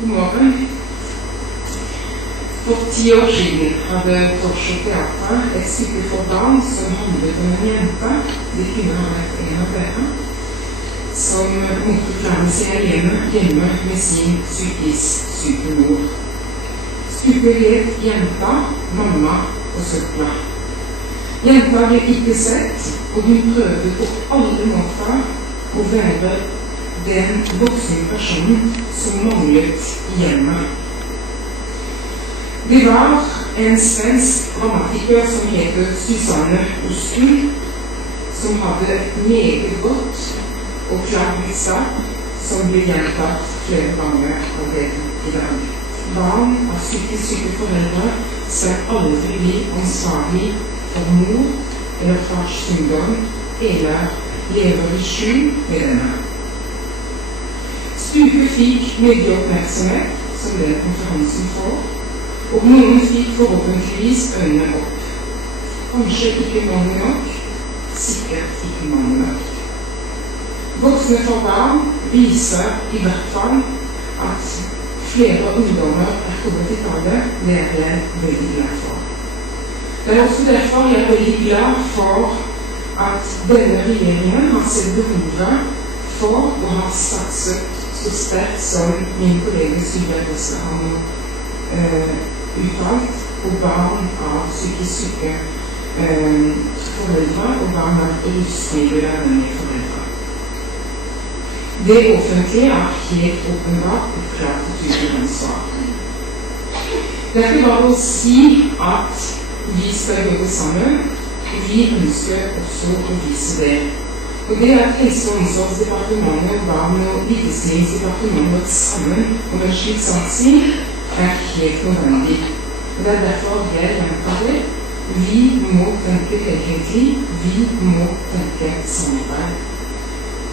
God morgen. For 10 år siden hadde Torshov Teater et stykke for barn som handlet om en jente, de kunne ha vært en av dere, som måtte klare seg hjemme med sin psykisk syke mor. Stykket het Jenta, mamma og søpla. Jenta ble ikke sett, og hun prøvde på alle måter å være den voksne personen som manglet i hjemmet. Det var en svensk dramatiker som heter Susanne Osten, som hadde meget godt og klart budskap som ble gjentatt flere ganger av det i dag. Barn av psykisk syke foreldre skal aldri bli ansvarlig for mor eller fars sykdom, eller lever i skjul med denne. Stykket fikk mye oppmerksomhet, som den konferansen får, og noen fikk forhåpentligvis øynene opp. Kanskje ikke mange nok, sikkert ikke mange nok. Voksne for barn viser i hvert fall at flere ungdommer er kommet i tale. Det er jeg veldig glad for. Det er også derfor jeg er veldig glad for at denne regjeringen har sett behovet for å ha satset så sterkt som min kollega Sylvia Westerhamn uttalt på barn av psykisk syke foreldre og barn av rusmiddelavhengige foreldre. Det offentlige er helt åpenbart og klart og tydelig ansvar. Det er ikke bare å si at vi skal jobbe sammen, vi ønsker også å vise det. Og det at Helse- og omsorgsdepartementet og Barne- og likestillingsdepartementet går sammen om en slik satsing er helt nødvendig. Og det er derfor jeg gjentar det. Vi må tenke helhetlig, vi må tenke samarbeid.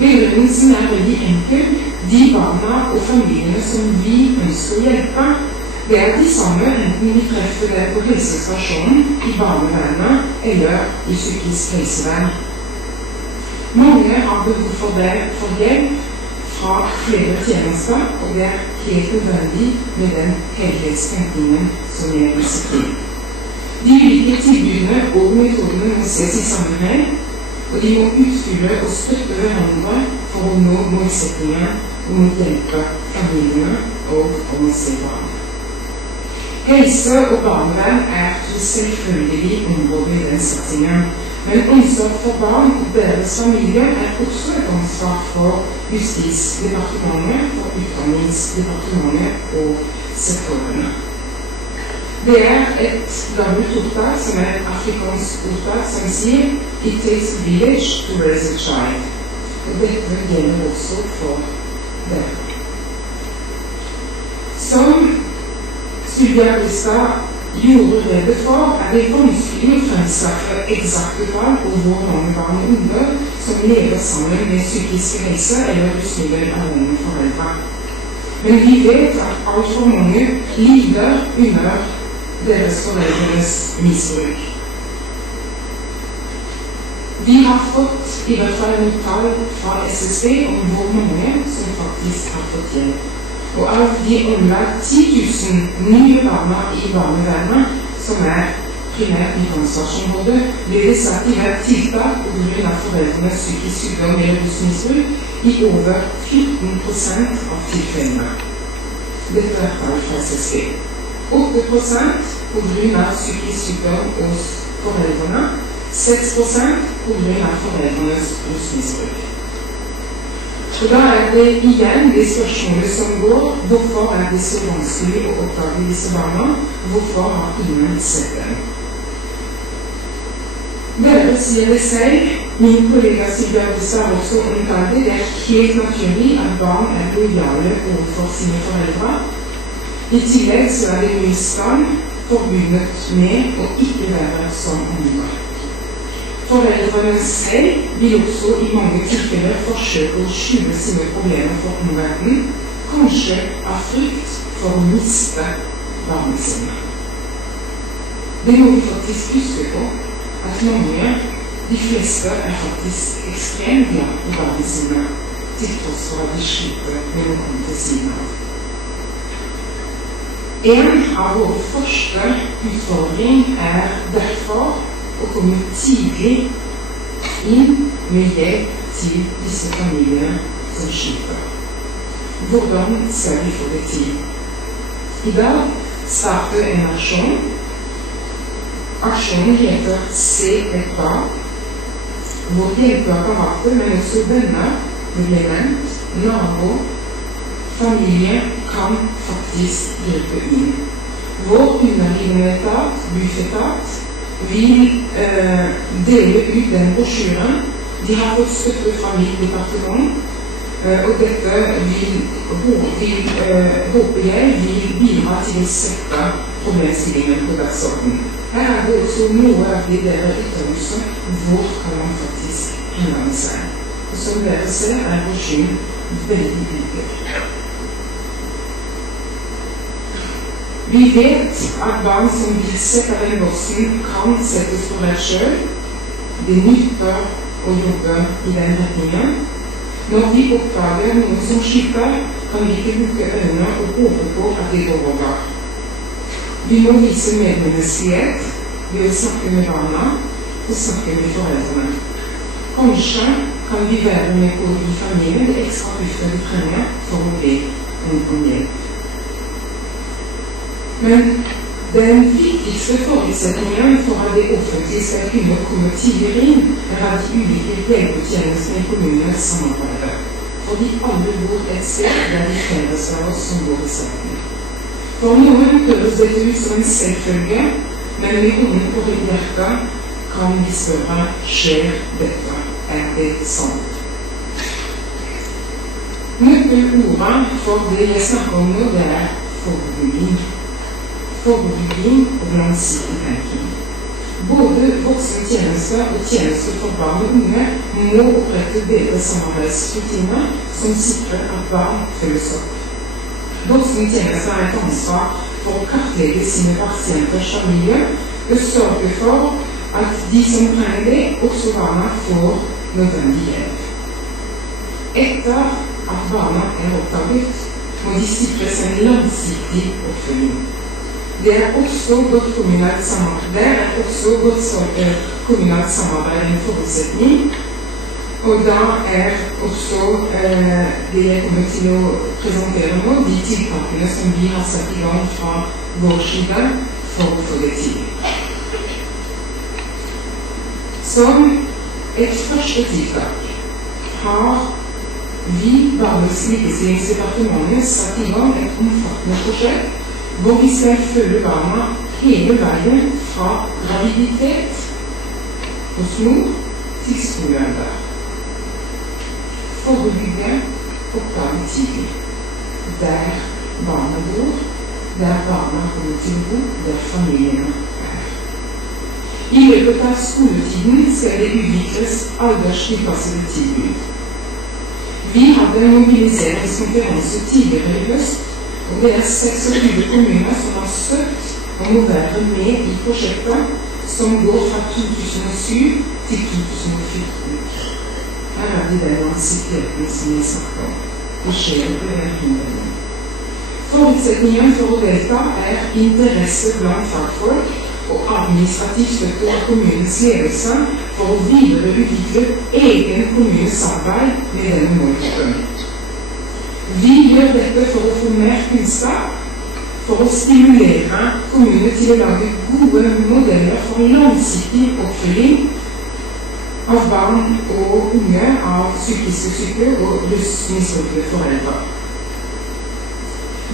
Begrunnelsen er veldig enkel. De barna og familiene som vi ønsker å hjelpe, det er de samme enten vi treffer det på helsestasjonen, i barnevernet eller i psykisk helsevern. Mange har behov for hjelp fra flere tjenester, og det er helt nødvendig med den helhetstenkningen som jeg viser til. De ulike tilbudene og metodene må ses i sammenheng, og de må utfylle og støtte hverandre for å nå målsettingen om å hjelpe familiene og om å se barn. Helse og barnevern er selvfølgelig området i den satsingen, men omsorg for barn og deres familie er også et ansvar for Justisdepartementet, for Utdanningsdepartementet og sektorene. Det er et gammelt ordtak som er et afrikansk ordtak som sier «It takes a village to raise a child». Og dette gjelder også for dere. Som Sylvia Westerhamn gjorde rede for, er det vanskelig å fremskaffe eksakte tall på hvor mange barn og unge som lever sammen med psykisk helse eller rusmiddelavhengige foreldre. Men vi vet at altfor mange lider under deres foreldres misbruk. Vi har fått i hvert fall en tall fra SSB om hvor mange som faktisk har fått hjelp. Og av de omlag 10 000 nye barna i barnevernet, som er primært i ansvarsområdet, ble det satt i hvert tiltak på grunn av foreldrenes psykisk sykdom eller rusmisbruk i over 14% av tilfellene. Dette er tall fra SSB. 8% på grunn av psykisk sykdom hos foreldrene, 6% på grunn av foreldrenes rusmisbruk. Og da er det igjen det spørsmålet som går, hvorfor er det så vanskelig å oppdage disse barna? Hvorfor har ingen sett dem? Dere sier det selv, min kollega Sylvia Westerhamn også omtalte, det er helt naturlig at barn er lojale overfor sine foreldre. I tillegg så er det mye skam forbundet med å ikke være som andre. Foreldrene selv vil også i mange tilfeller forsøke å skjule sine problemer for omverdenen, kanskje av frykt for å miste barna sine. Det må vi faktisk huske på, at mange, de fleste, er faktisk ekstremt glad i barna sine, til tross for at de sliter med å komme til siden av. En av våre første utfordringer derfor å komme tidlig inn med hjelp til disse familiene som sliter. Hvordan skal vi få det til? I dag starter en aksjon. Aksjonen heter Se et barn, hvor hjelpeapparatet, men også venner, element, nabo, familie kan faktisk hjelpe inn. Vår underliggende etat, Bufetat, vil dele ut den brosjyren. De har fått støtte fra mitt departement, og dette håper jeg vil bidra til å sette problemstillingen på dagsordenen. Her er det også noe av det dere etterlyser. Hvor kan man faktisk henvende seg? Og som dere ser, er brosjyren veldig enkel. Vi vet at barn som blir sett av en voksen kan settes på rett selv. Det nytter å jobbe i den retningen. Når vi oppdager noe som sliter, kan vi ikke lukke øynene og håpe på at det går over. Vi må vise medmenneskelighet ved å snakke med barna og snakke med foreldrene. Kanskje kan vi være med på å gi familien det ekstra løftet de trenger for å be om hjelp. Men den viktigste forutsetningen for at det offentlige skal kunne komme tidligere inn, er at de ulike hjelpetjenestene i kommunene samarbeider. Fordi alle bor et sted der de felles av oss som bor i staten. For noen høres dette ut som en selvfølge, men med hånden på hjertet kan vi spørre, skjer dette? Er det sant? Nøkkelordet for det jeg snakker om nå, det er forebygging. Forebygging og langsiktig tenking. Både voksentjenester og tjenester for barn og unge må opprette bedre samarbeidsrutiner som sikrer at barn følges opp. Voksentjenester har et ansvar for å kartlegge sine pasienters familie og sørge for at de som trenger det, også barna, får nødvendig hjelp. Etter at barna er oppdaget, må de sikres en langsiktig oppfølging. Det er også godt kommunalt samarbeid en forutsetning, og da er også det jeg kommer til å presentere nå, de tiltakene som vi har satt i gang fra vår side for å få det til. Som et første tiltak har vi, Barne- og likestillingsdepartementet, satt i gang et omfattende prosjekt hvor vi skal følge barna hele veien fra graviditet hos mor til skolealder. Forebygge oppgave tidlig. Der barna bor, der barna kommer til å bo, der familiene er. I løpet av skoletiden skal det utvikles alderstilpassede tilbud. Vi hadde en mobiliseringskonferanse tidligere i høst, og det er 26 kommuner som har søkt om å være med i prosjektet som går fra 2007 til 2014. Her er det den langsiktigheten som vi snakker om. Det skjer det en himmelen. Forutsetningen for å delta er interesse blant fagfolk og administrativ støtte av kommunens ledelse for å videreutvikle egen kommunesamarbeid med denne målgruppen. Vi gjør dette for å få mer kunnskap, for å stimulere kommunene til å lage gode modeller for langsiktig oppfølging av barn og unge av psykiske syke og rusmisbrukende foreldre.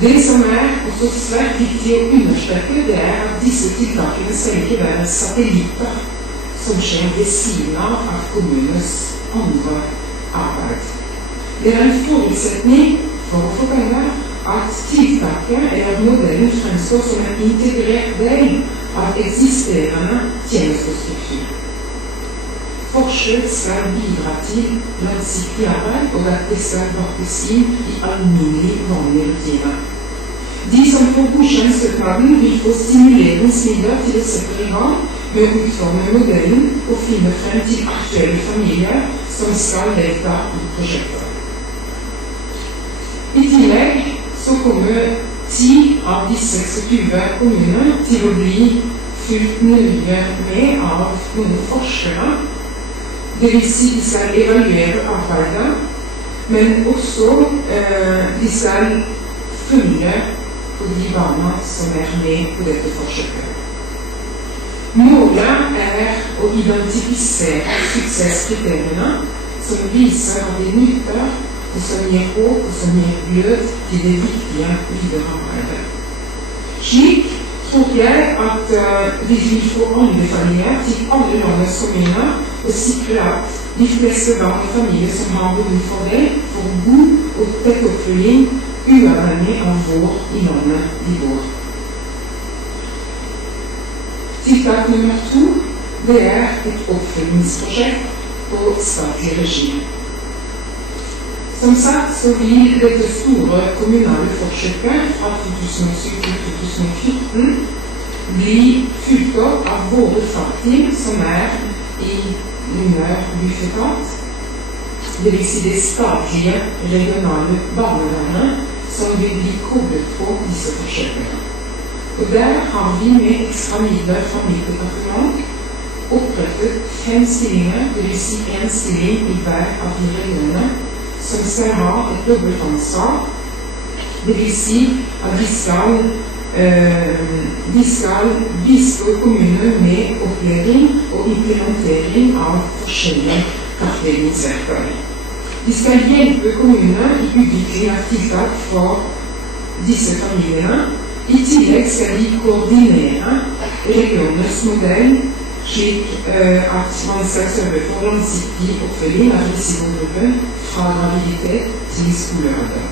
Det som er også svært viktig å understreke, det er at disse tiltakene skal ikke være satellitter som skjer ved siden av kommunens andre arbeid. Det er en forutsetning for å få penger at tiltaket eller modellen fremstår som en integrert del av eksisterende tjenestestruktur. Forsøk skal bidra til langsiktig arbeid, og at det skal bakes inn i alminnelig vanlige rutiner. De som får godkjent søknaden, vil få stimuleringsmidler til å sette i gang med å utforme modellen og finne frem til aktuelle familier som skal delta i prosjektet. I tillegg så kommer 10 av de 26 kommuner til å bli fullt nøye med av noen forskere. Det vil si de skal evaluere arbeidet, men også de skal følge på de barna som er med på dette forsøket. Målet er å identifisere suksesskriteriene som viser at det nytter, og som gir håp og som gir glød til det viktige videre arbeidet. Slik tror jeg at hvis vi får anbefalinger til alle landets kommuner og sikrer at de fleste barn og familier som har behov for det, får god og tett oppfølging uavhengig av hvor i landet de går. Tiltak nummer 2, det er et oppfølgingsprosjekt på statlig regi. Som sagt så vil dette store kommunale forsøket fra 2007 til 2014 bli fulgt opp av våre fagteam som er under Bufetat, det vil si det statlige regionale barnevernet som vil bli koblet på disse forsøkene. Og der har vi med ekstra midler fra mitt departement opprettet 5 stillinger, det vil si 1 stilling i hver av de regionene, som skal ha et dobbelt ansvar. Det vil si at de skal bistå kommuner med opplæring og implementering av forskjellige kartleggingsverktøy. De skal hjelpe kommuner i utvikling av tiltak for disse familiene. I tillegg skal de koordinere regionenes modell, slik at man skal sørge for langsiktig oppfølging av risikogruppen fra graviditet til skolealder.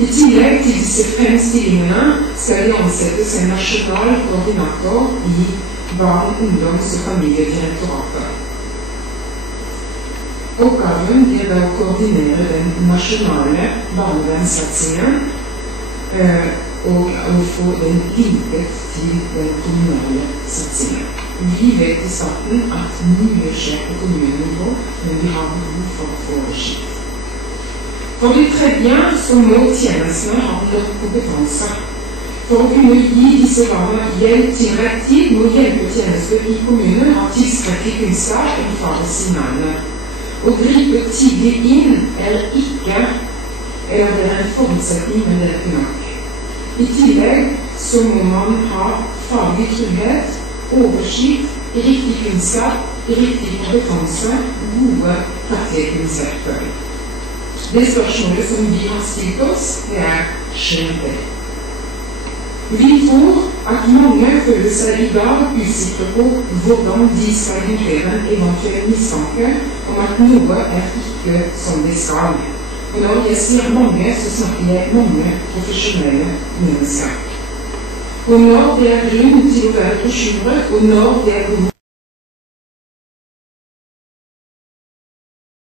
I tillegg til disse 5 stillingene skal de ansettes en nasjonal koordinator i Barn-, ungdoms- og familiedirektoratet. Oppgaven er da å koordinere den nasjonale barnevernssatsingen og å få den linket til den kommunale satsingen. Vi vet i staten at mye skjer på kommunenivå, men vi har behov for å få oversikt. For det tredje så må tjenestene ha nok kompetanse. For å kunne gi disse barna hjelp til rett tid, må hjelpetjenester i kommunen ha tilstrekkelig kunnskap om faresignalene. Å gripe tidlig inn er en forutsetning, men det er ikke nok. I tillegg så må man ha faglig trygghet, oversikt, riktig kunnskap, riktig kompetanse, gode kartleggingsverktøy. Det spørsmålet som vi har stilt oss, det er skjønner. Vi tror at mange føler seg i dag usikre på hvordan de skal håndtere en eventuell mistanke om at noe er ikke som det skal. Og når jeg sier mange, så snakker jeg mange profesjonelle mennesker. Og når det er grunn til å være bekymret, og når det er behov